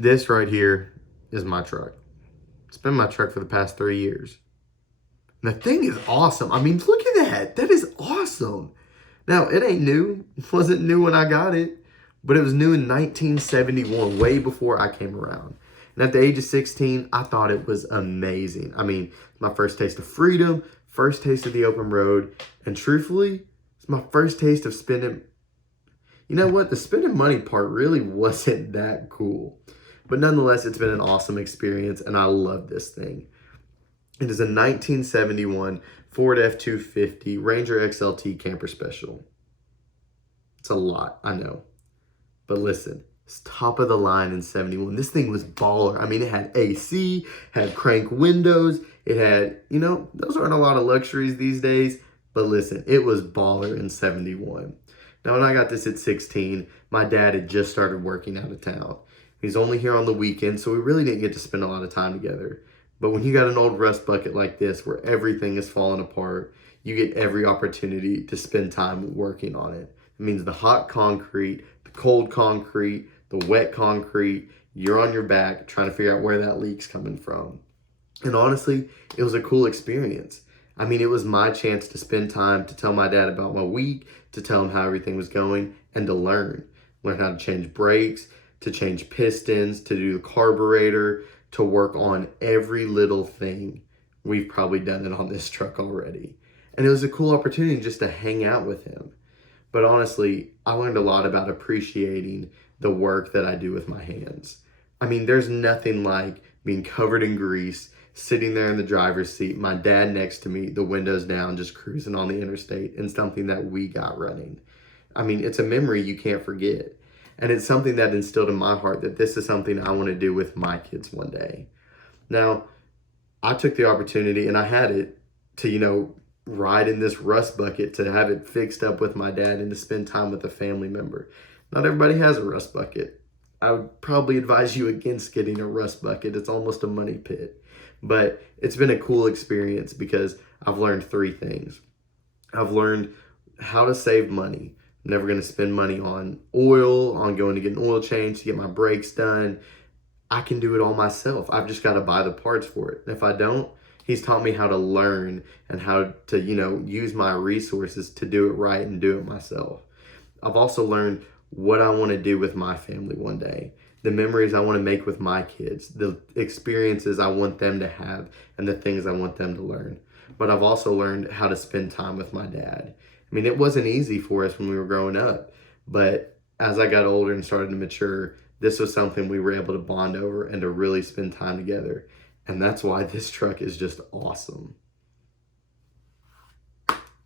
This right here is my truck. It's been my truck for the past 3 years. And the thing is awesome. I mean, look at that. That is awesome. Now, it ain't new. It wasn't new when I got it, but it was new in 1971, way before I came around. And at the age of 16, I thought it was amazing. I mean, my first taste of freedom, first taste of the open road, and truthfully, it's my first taste of spending. You know what? The spending money part really wasn't that cool. But nonetheless, it's been an awesome experience, and I love this thing. It is a 1971 Ford F-250 Ranger XLT Camper Special. It's a lot, I know. But listen, it's top of the line in 71. This thing was baller. I mean, it had AC, had crank windows. It had, those aren't a lot of luxuries these days. But listen, it was baller in 71. Now, when I got this at 16, my dad had just started working out of town. He's only here on the weekend, so we really didn't get to spend a lot of time together. But when you got an old rust bucket like this, where everything is falling apart, you get every opportunity to spend time working on it. It means the hot concrete, the cold concrete, the wet concrete, you're on your back trying to figure out where that leak's coming from. And honestly, it was a cool experience. I mean, it was my chance to spend time to tell my dad about my week, to tell him how everything was going, and to learn how to change brakes, to change pistons, to do the carburetor, to work on every little thing. We've probably done it on this truck already. And it was a cool opportunity just to hang out with him. But honestly, I learned a lot about appreciating the work that I do with my hands. I mean, there's nothing like being covered in grease, sitting there in the driver's seat, my dad next to me, the windows down, just cruising on the interstate, and something that we got running. I mean, it's a memory you can't forget. And it's something that instilled in my heart that this is something I want to do with my kids one day. Now, I took the opportunity and I had it to, ride in this rust bucket, to have it fixed up with my dad and to spend time with a family member. Not everybody has a rust bucket. I would probably advise you against getting a rust bucket. It's almost a money pit. But it's been a cool experience because I've learned 3 things. I've learned how to save money. I'm never going to spend money on oil, on going to get an oil change, to get my brakes done. I can do it all myself. I've just got to buy the parts for it. And if I don't, he's taught me how to learn and how to, use my resources to do it right and do it myself. I've also learned what I want to do with my family one day, the memories I want to make with my kids, the experiences I want them to have, and the things I want them to learn. But I've also learned how to spend time with my dad. I mean, it wasn't easy for us when we were growing up, but as I got older and started to mature, this was something we were able to bond over and to really spend time together. And that's why this truck is just awesome.